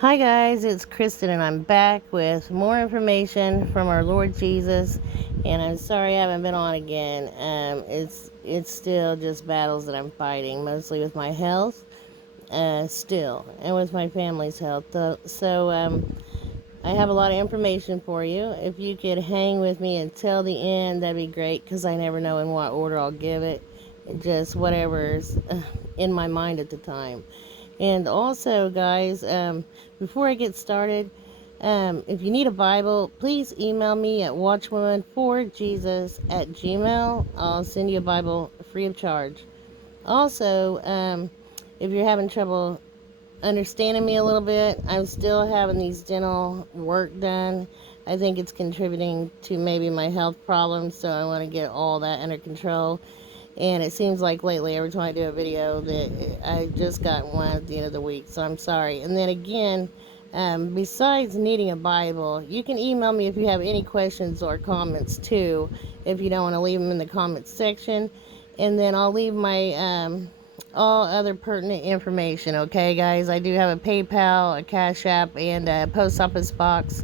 Hi guys, it's Kristen and I'm back with more information from our Lord Jesus. And I'm sorry I haven't been on again. It's still just battles that I'm fighting, mostly with my health, still, and with my family's health. I have a lot of information for you. If you could hang with me until the end, that'd be great, because I never know in what order I'll give it. Just whatever's in my mind at the time. And also, guys, before I get started, if you need a Bible, please email me at watchwomanforjesus at gmail. I'll send you a Bible free of charge. Also, if you're having trouble understanding me a little bit, I'm still having these dental work done. I think it's contributing to maybe my health problems, so I want to get all that under control. And it seems like lately, every time I do a video, that I just got one at the end of the week. So I'm sorry. And then again, besides needing a Bible, you can email me if you have any questions or comments too, if you don't want to leave them in the comments section. And then I'll leave my all other pertinent information. Okay, guys? I do have a PayPal, a Cash App, and a post office box.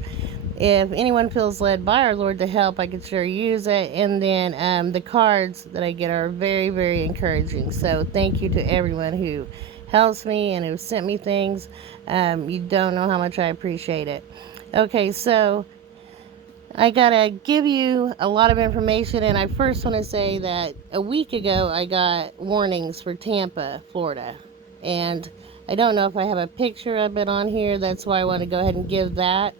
If anyone feels led by our Lord to help, I could sure use it. And then the cards that I get are very, very encouraging. So thank you to everyone who helps me and who sent me things. You don't know how much I appreciate it. Okay, so I gotta give you a lot of information, and I first want to say that a week ago I got warnings for Tampa, Florida, and I don't know if I have a picture of it on here. That's why I want to go ahead and give that.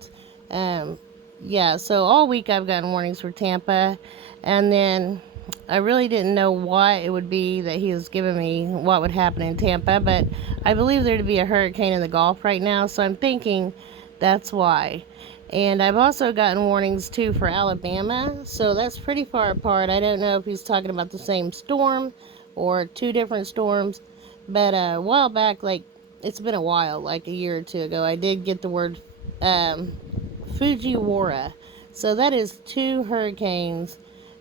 Um, yeah, so all week I've gotten warnings for Tampa, and then I really didn't know why it would be that he was giving me what would happen in Tampa, but I believe there to be a hurricane in the Gulf right now, so I'm thinking that's why. And I've also gotten warnings too for Alabama, so that's pretty far apart. I don't know if he's talking about the same storm or two different storms, but a while back, like it's been a while, like a year or two ago, I did get the word Fujiwara. So that is two hurricanes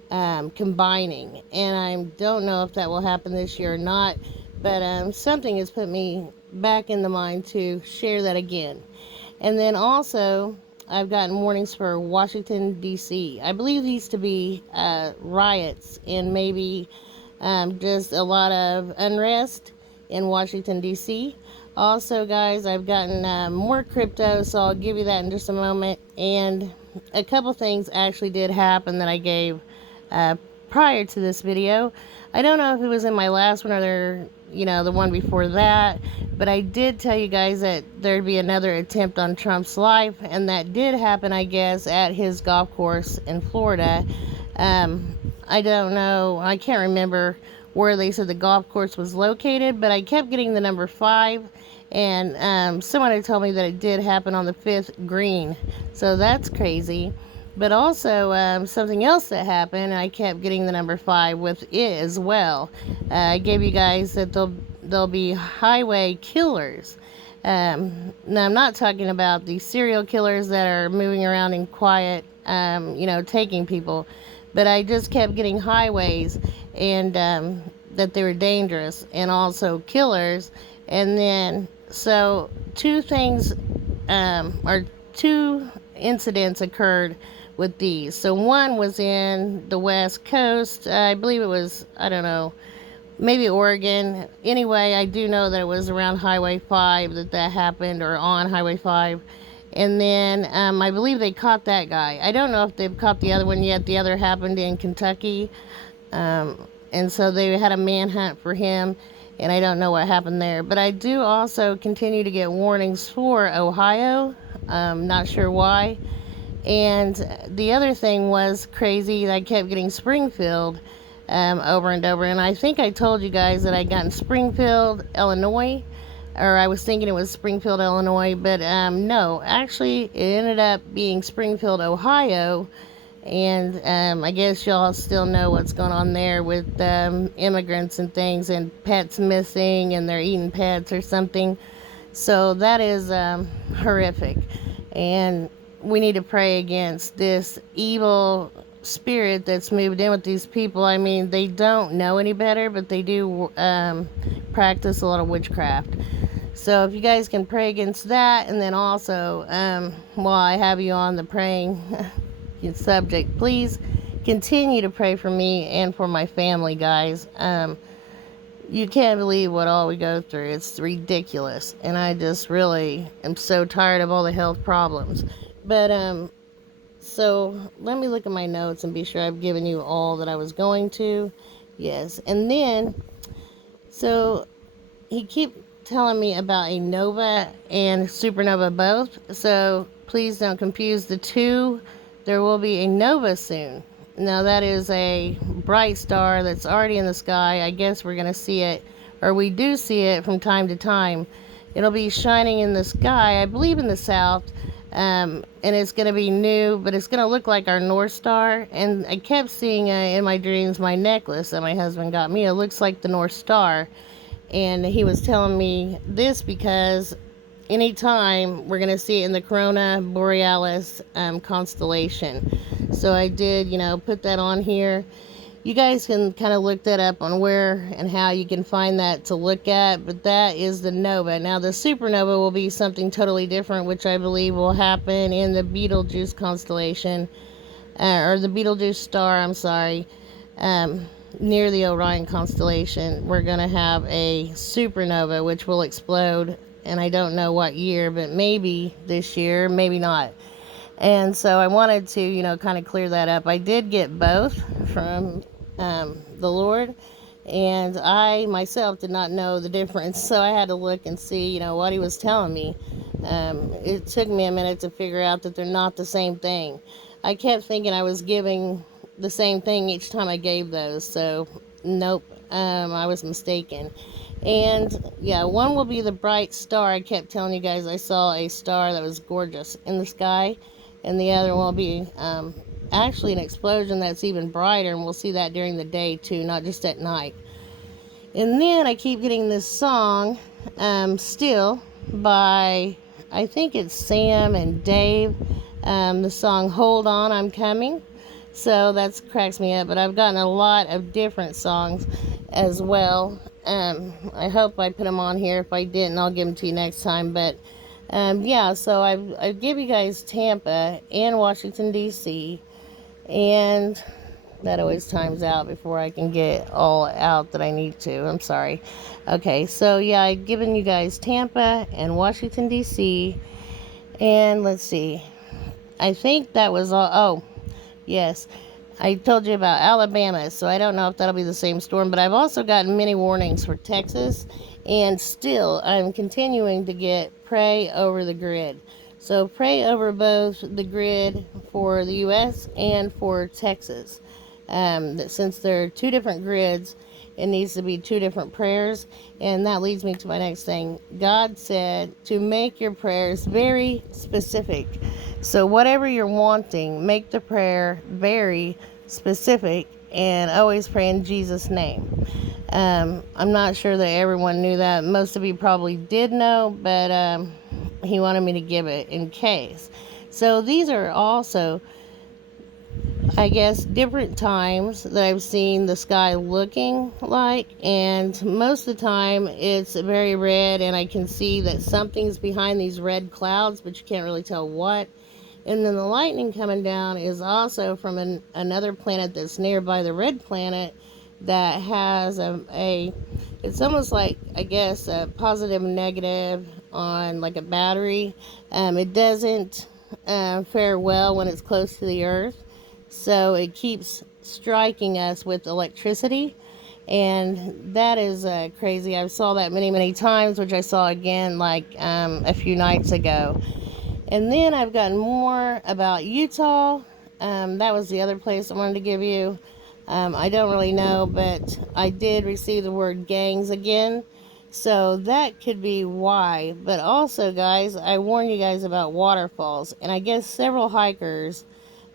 combining, and I don't know if that will happen this year or not, but something has put me back in the mind to share that again. And then also, I've gotten warnings for Washington, D.C. I believe these to be riots and maybe just a lot of unrest in Washington, D.C. Also, guys, I've gotten more crypto, so I'll give you that in just a moment. And a couple things actually did happen that I gave uh, prior to this video. I don't know if it was in my last one or the one before that, but I did tell you guys that there'd be another attempt on Trump's life, and that did happen, I guess, at his golf course in Florida. I don't know, I can't remember where they said the golf course was located, but I kept getting the number 5, and someone had told me that it did happen on the 5th green, so that's crazy. But also, something else that happened, I kept getting the number 5 with it as well. I gave you guys that there'll be highway killers. Now, I'm not talking about the serial killers that are moving around in quiet, taking people. But I just kept getting highways, and that they were dangerous, and also killers. And then, so two things, or two incidents occurred with these. So one was in the West Coast. I believe it was, I don't know, maybe Oregon. Anyway, I do know that it was around Highway 5 that happened, or on Highway 5. And then I believe they caught that guy. I don't know if they've caught the other one yet. The other happened in Kentucky. And so they had a manhunt for him, and I don't know what happened there. But I do also continue to get warnings for Ohio. Not sure why. And the other thing was crazy. I kept getting Springfield over and over. And I think I told you guys that I'd gotten Springfield, Illinois. Or I was thinking it was Springfield, Illinois. But no, actually it ended up being Springfield, Ohio. And I guess y'all still know what's going on there with immigrants and things, and pets missing, and they're eating pets or something. So that is horrific. And we need to pray against this evil spirit that's moved in with these people. I mean, they don't know any better, but they do practice a lot of witchcraft. So if you guys can pray against that, and then also, while I have you on the praying subject, please continue to pray for me and for my family, guys. You can't believe what all we go through. It's ridiculous, and I just really am so tired of all the health problems. But so let me look at my notes and be sure I've given you all that I was going to. Yes, and then so he keep telling me about a nova and supernova both. So please don't confuse the two. There will be a nova soon. Now that is a bright star that's already in the sky. I guess we're going to see it, or we do see it from time to time. It'll be shining in the sky, I believe in the south, and it's going to be new, but it's going to look like our North Star. And I kept seeing in my dreams my necklace that my husband got me. It looks like the North Star. And he was telling me this because anytime we're going to see it in the Corona Borealis constellation. So I did, put that on here. You guys can kind of look that up on where and how you can find that to look at, but that is the nova. Now the supernova will be something totally different, which I believe will happen in the Betelgeuse constellation, or the Betelgeuse star, I'm sorry, near the Orion constellation. We're going to have a supernova, which will explode, and I don't know what year, but maybe this year, maybe not. And so I wanted to, kind of clear that up. I did get both from the Lord, and I myself did not know the difference, so I had to look and see, what he was telling me. It took me a minute to figure out that they're not the same thing. I kept thinking I was giving the same thing each time I gave those, so nope, I was mistaken. And yeah, one will be the bright star. I kept telling you guys I saw a star that was gorgeous in the sky, and the other one will be actually an explosion that's even brighter, and we'll see that during the day too, not just at night. And then I keep getting this song, Still, by, I think it's Sam and Dave, the song Hold On, I'm Coming. So that cracks me up, but I've gotten a lot of different songs as well. I hope I put them on here. If I didn't, I'll give them to you next time. But yeah, so I give you guys Tampa and Washington, D.C., and that always times out before I can get all out that I need to. I'm sorry. Okay, so yeah, I've given you guys Tampa and Washington, D.C., and let's see. I think that was all. Oh, yes. I told you about Alabama, so I don't know if that'll be the same storm, but I've also gotten many warnings for Texas, and still I'm continuing to get pray over the grid. So pray over both the grid for the U.S. and for Texas. Since there are two different grids, it needs to be two different prayers, and that leads me to my next thing. God said to make your prayers very specific. So whatever you're wanting, make the prayer very specific, and always pray in Jesus' name. I'm not sure that everyone knew that. Most of you probably did know, but he wanted me to give it in case. So these are also, I guess, different times that I've seen the sky looking like, and most of the time it's very red, and I can see that something's behind these red clouds, but you can't really tell what. And then the lightning coming down is also from another planet that's nearby the red planet that has it's almost like, I guess, a positive and negative on like a battery. It doesn't fare well when it's close to the earth, so it keeps striking us with electricity, and that is crazy. I saw that many times, which I saw again like a few nights ago. And then I've gotten more about Utah. That was the other place I wanted to give you. I don't really know, but I did receive the word gangs again. So that could be why. But also, guys, I warned you guys about waterfalls. And I guess several hikers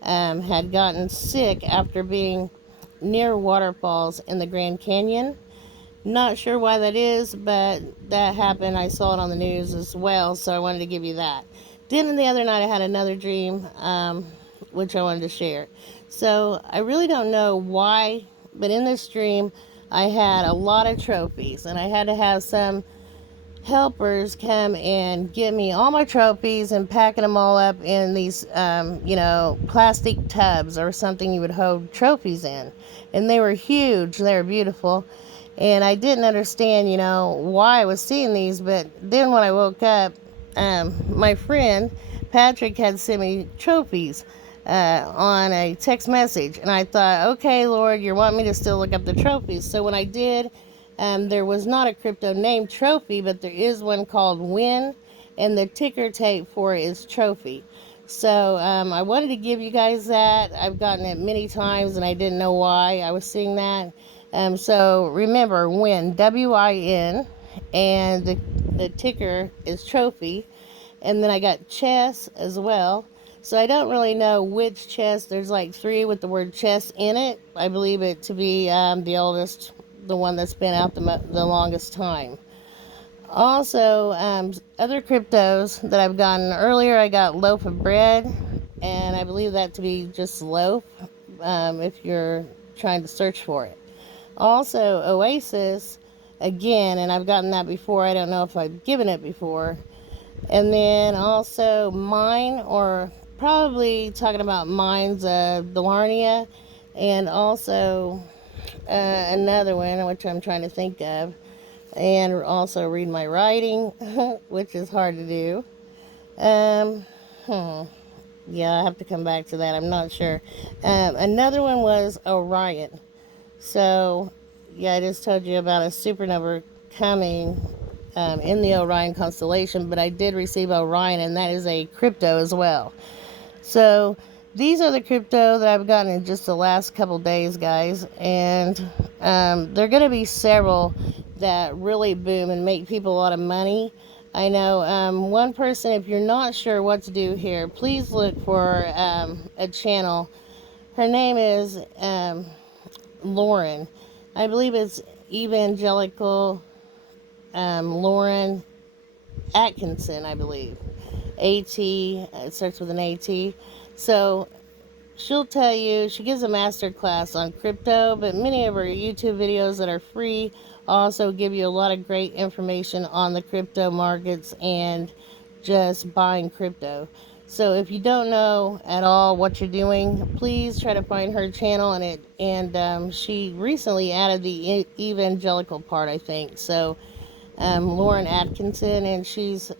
had gotten sick after being near waterfalls in the Grand Canyon. Not sure why that is, but that happened. I saw it on the news as well, so I wanted to give you that. Then the other night I had another dream, which I wanted to share. So I really don't know why, but in this dream I had a lot of trophies, and I had to have some helpers come and get me all my trophies and packing them all up in these, plastic tubs or something you would hold trophies in. And they were huge, they were beautiful. And I didn't understand, why I was seeing these. But then when I woke up, my friend Patrick had sent me trophies on a text message. And I thought, okay, Lord, you want me to still look up the trophies. So when I did, there was not a crypto named Trophy, but there is one called Win, and the ticker tape for it is Trophy. So I wanted to give you guys that. I've gotten it many times, and I didn't know why I was seeing that. So remember, Win, WIN, and the ticker is Trophy. And then I got chess as well. So I don't really know which chess. There's like three with the word chess in it. I believe it to be the oldest, the one that's been out the longest time. Also, other cryptos that I've gotten earlier, I got loaf of bread, and I believe that to be just loaf if you're trying to search for it. Also, Oasis, again, and I've gotten that before. I don't know if I've given it before. And then also mine, or probably talking about mines of Delarnia, and also another one which I'm trying to think of, and also read my writing, which is hard to do. Um, hmm. Yeah, I have to come back to that. I'm not sure. Another one was Orion. So, yeah, I just told you about a supernova coming in the Orion constellation, but I did receive Orion, and that is a crypto as well. So these are the crypto that I've gotten in just the last couple days, guys, and there are going to be several that really boom and make people a lot of money. I know one person, if you're not sure what to do here, please look for a channel. Her name is Lauren. I believe it's Evangelical Lauren Atkinson, I believe. It starts with an AT. So she'll tell you, she gives a master class on crypto, but many of her YouTube videos that are free also give you a lot of great information on the crypto markets and just buying crypto. So if you don't know at all what you're doing, please try to find her channel, and she recently added the evangelical part, I think. So Lauren Atkinson, and she's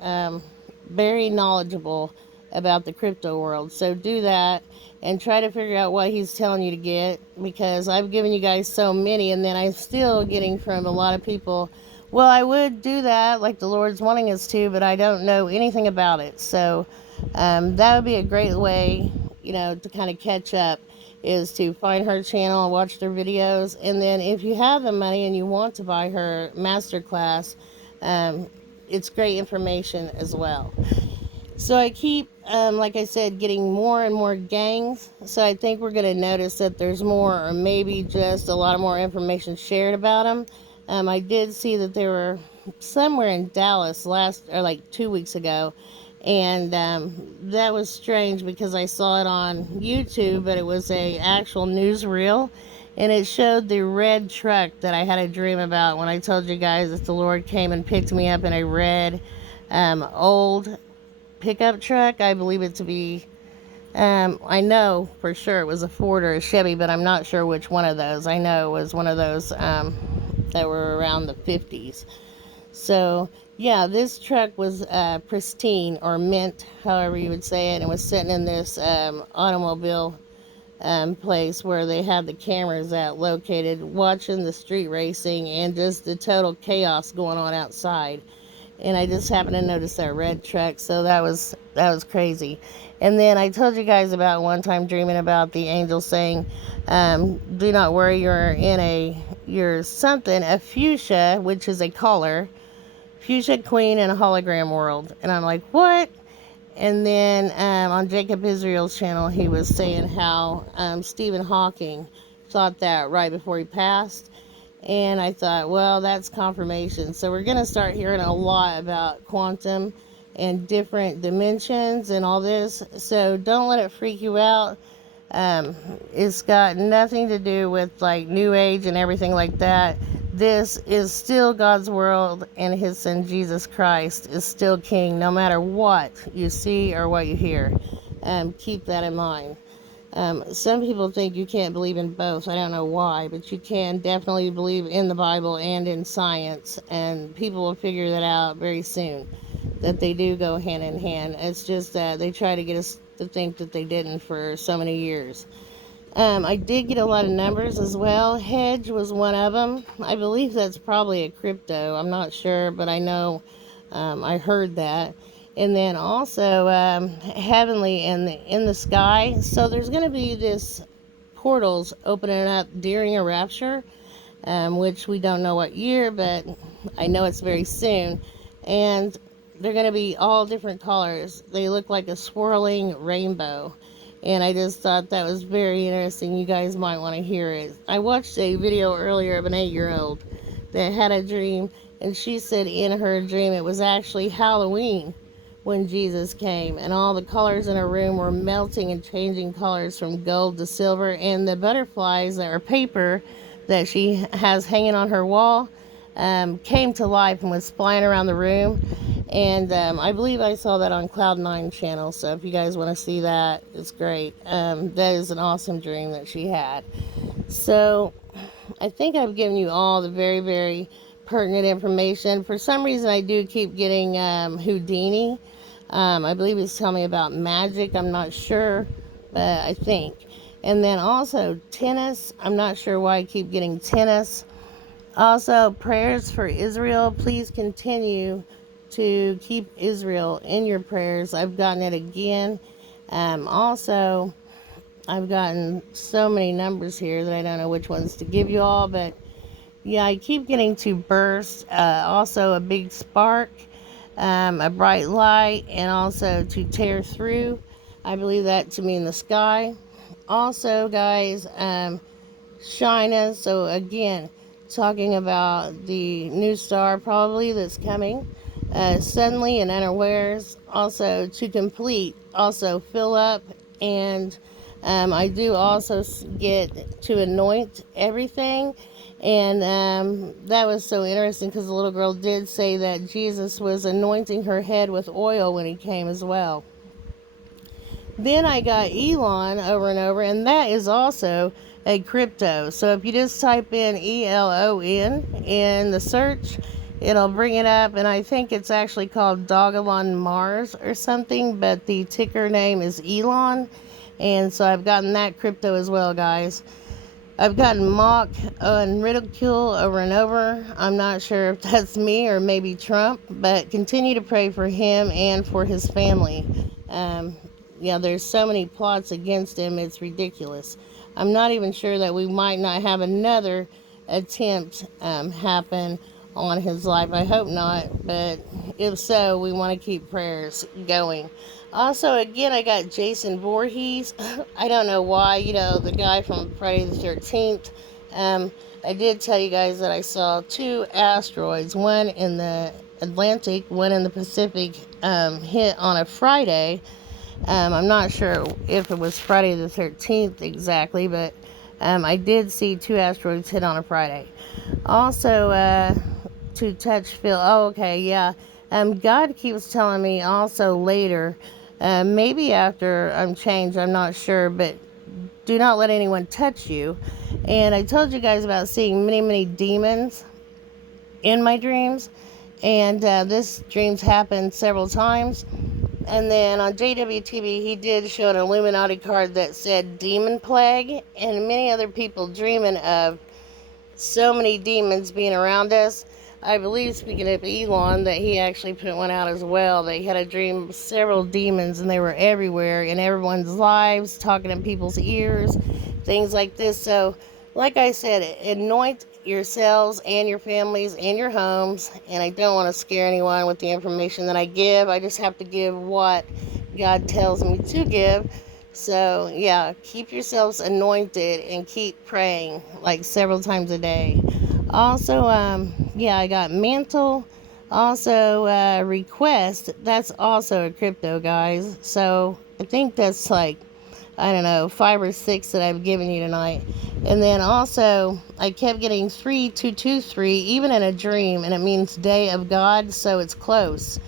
very knowledgeable about the crypto world. So do that and try to figure out what he's telling you to get, because I've given you guys so many, and then I'm still getting from a lot of people, well, I would do that like the Lord's wanting us to, but I don't know anything about it. So that would be a great way, to kind of catch up, is to find her channel and watch their videos. And then if you have the money and you want to buy her masterclass, it's great information as well. So I keep, like I said, getting more and more gangs. So I think we're going to notice that there's more, or maybe just a lot of more information shared about them. I did see that they were somewhere in Dallas like 2 weeks ago. And that was strange because I saw it on YouTube, but it was a actual newsreel. And it showed the red truck that I had a dream about when I told you guys that the Lord came and picked me up in a red old pickup truck. I believe it to be, I know for sure it was a Ford or a Chevy, but I'm not sure which one of those. I know it was one of those that were around the 50s. So, yeah, this truck was pristine, or mint, however you would say it, and was sitting in this automobile place where they had the cameras located, watching the street racing and just the total chaos going on outside. And I just happened to notice that red truck, so that was crazy. And then I told you guys about one time dreaming about the angel saying, do not worry, you're something, a fuchsia, which is a color, fuchsia queen in a hologram world. And I'm like, what? And then on Jacob Israel's channel, he was saying how Stephen Hawking thought that right before he passed. And I thought, well, that's confirmation. So we're going to start hearing a lot about quantum and different dimensions and all this. So don't let it freak you out. It's got nothing to do with like New Age and everything like that. this is still God's world, and his son Jesus Christ is still king no matter what you see or what you hear. Keep that in mind. Some people think you can't believe in both. I don't know why, but you can definitely believe in the Bible and in science, and people will figure that out very soon, that they do go hand in hand. It's just that they try to get us to think that they didn't for so many years. I did get a lot of numbers as well. Hedge was one of them. I believe that's probably a crypto. I'm not sure, but I know I heard that. And then also heavenly and in the sky. So there's going to be this portals opening up during a rapture, which we don't know what year, but I know it's very soon. And they're going to be all different colors. They look like a swirling rainbow. And I just thought that was very interesting. You guys might want to hear it. I watched a video earlier of an 8-year-old that had a dream, and she said in her dream it was actually Halloween when Jesus came, and all the colors in her room were melting and changing colors from gold to silver, and the butterflies that are paper that she has hanging on her wall came to life and was flying around the room. And I believe I saw that on Cloud9 channel, so if you guys want to see that, it's great. That is an awesome dream that she had. So I think I've given you all the very, very pertinent information. For some reason, I do keep getting Houdini. I believe he's telling me about magic. I'm not sure, but I think. And then also tennis. I'm not sure why I keep getting tennis. Also, prayers for Israel. Please continue to keep Israel in your prayers. I've gotten it again. Also, I've gotten so many numbers here that I don't know which ones to give you all, but yeah, I keep getting to burst. Also, a big spark, a bright light, and also to tear through. I believe that to mean the sky. Also, guys, China. So again, talking about the new star probably that's coming suddenly and unawares. Also to complete, also fill up, and I do also get to anoint everything. And that was so interesting because the little girl did say that Jesus was anointing her head with oil when he came as well. Then I got Elon over and over, and that is also a crypto. So if you just type in ELON in the search, it'll bring it up, and I think it's actually called Dogalon Mars or something, but the ticker name is Elon. And so I've gotten that crypto as well, guys. I've gotten mock and ridicule over and over. I'm not sure if that's me or maybe Trump, but continue to pray for him and for his family. Yeah, there's so many plots against him, it's ridiculous. I'm not even sure that we might not have another attempt happen on his life. I hope not, but if so, we want to keep prayers going. Also, again, I got Jason Voorhees. I don't know why, the guy from Friday the 13th. I did tell you guys that I saw 2 asteroids, one in the Atlantic, one in the Pacific, hit on a Friday. I'm not sure if it was Friday the 13th exactly, but I did see 2 asteroids hit on a Friday. Also, to touch Phil. Oh, okay, yeah. God keeps telling me also later, maybe after I'm changed, I'm not sure, but do not let anyone touch you. And I told you guys about seeing many, many demons in my dreams, and this dream's happened several times. And then on JWTV, he did show an Illuminati card that said Demon Plague, and many other people dreaming of so many demons being around us. I believe, speaking of Elon, that he actually put one out as well. That he had a dream of several demons, and they were everywhere in everyone's lives, talking in people's ears, things like this. So, like I said, anoint yourselves and your families and your homes. And I don't want to scare anyone with the information that I give. I just have to give what God tells me to give. So, yeah, keep yourselves anointed and keep praying like several times a day. Also, I got mantle. Also, request. That's also a crypto, guys. So, I think that's like I don't know, 5 or 6 that I've given you tonight. And then also, I kept getting 3223, even in a dream, and it means day of God, so it's close.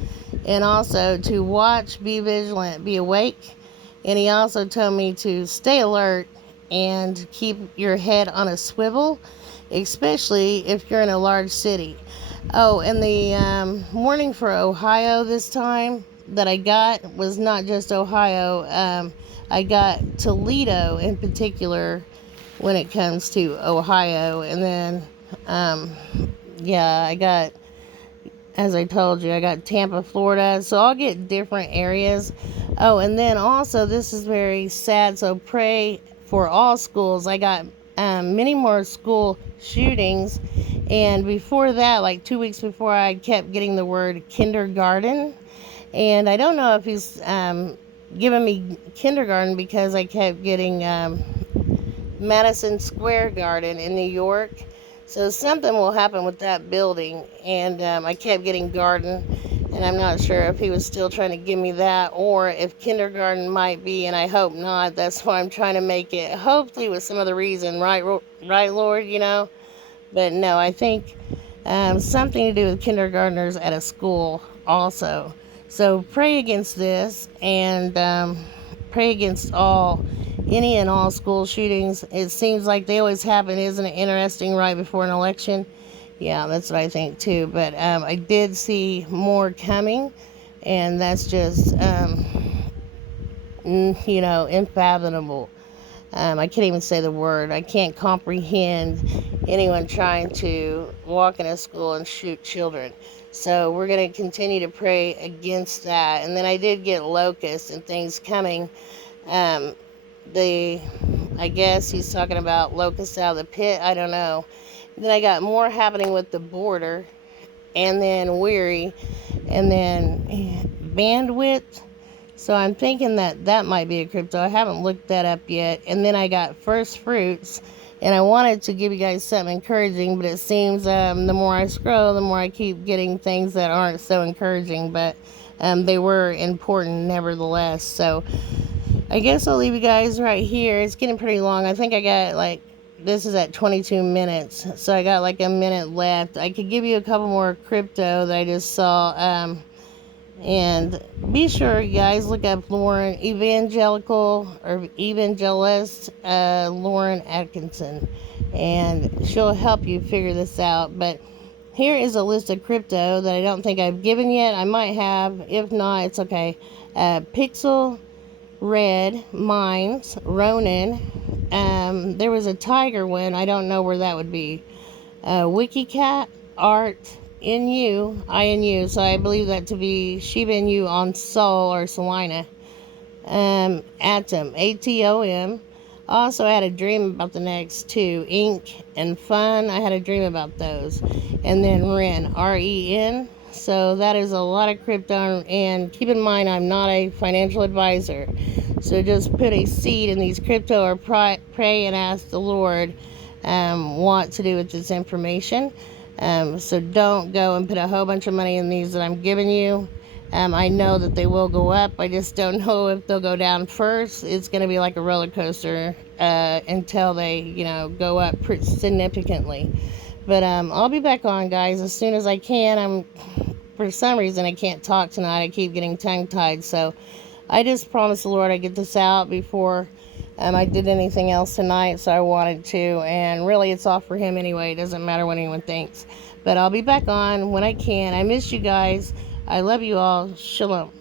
And also to watch, be vigilant, be awake. And he also told me to stay alert and keep your head on a swivel, especially if you're in a large city. Oh, and the warning for Ohio this time that I got was not just Ohio. I got Toledo in particular when it comes to Ohio. And then, yeah, I got, as I told you, I got Tampa, Florida. So I'll get different areas. Oh, and then also, this is very sad. So pray for all schools. I got many more school shootings. And before that, like 2 weeks before, I kept getting the word kindergarten. And I don't know if he's giving me kindergarten because I kept getting Madison Square Garden in New York. So something will happen with that building. And I kept getting garden. And I'm not sure if he was still trying to give me that or if kindergarten might be, and I hope not. That's why I'm trying to make it, hopefully with some other reason, right, Lord, you know? But no, I think something to do with kindergartners at a school also. So pray against this and pray against any and all school shootings. It seems like they always happen. Isn't it interesting right before an election? Yeah, that's what I think too. But I did see more coming, and that's just, unfathomable. I can't even say the word. I can't comprehend anyone trying to walk in a school and shoot children. So we're going to continue to pray against that. And then I did get locusts and things coming. Um, I guess he's talking about locusts out of the pit. I don't know. Then I got more happening with the border, and then weary, and then bandwidth. So I'm thinking that might be a crypto. I haven't looked that up yet. And then I got first fruits. And I wanted to give you guys something encouraging, but it seems the more I scroll, the more I keep getting things that aren't so encouraging. But they were important nevertheless. So I guess I'll leave you guys right here. It's getting pretty long. I think I got this is at 22 minutes. So I got like a minute left. I could give you a couple more crypto that I just saw. And be sure, you guys, look up Lauren Evangelical or Evangelist Lauren Atkinson, and she'll help you figure this out. But here is a list of crypto that I don't think I've given yet. I might have. If not, it's okay. Pixel, Red, Mines, Ronin. There was a tiger one. I don't know where that would be. WikiCat, Art, INU, so I believe that to be Shiba Inu on Sol or Solana. Atom, ATOM. Also, I had a dream about the next two, Ink and Fun. I had a dream about those. And then Ren, REN. So that is a lot of crypto. And keep in mind, I'm not a financial advisor. So just put a seed in these crypto or pray and ask the Lord what to do with this information. So don't go and put a whole bunch of money in these that I'm giving you. I know that they will go up. I just don't know if they'll go down first. It's going to be like a roller coaster until they, go up significantly. But I'll be back on, guys, as soon as I can. For some reason, I can't talk tonight. I keep getting tongue-tied. So I just promised the Lord I'd get this out before I did anything else tonight, so I wanted to. And really, it's all for him anyway. It doesn't matter what anyone thinks. But I'll be back on when I can. I miss you guys. I love you all. Shalom.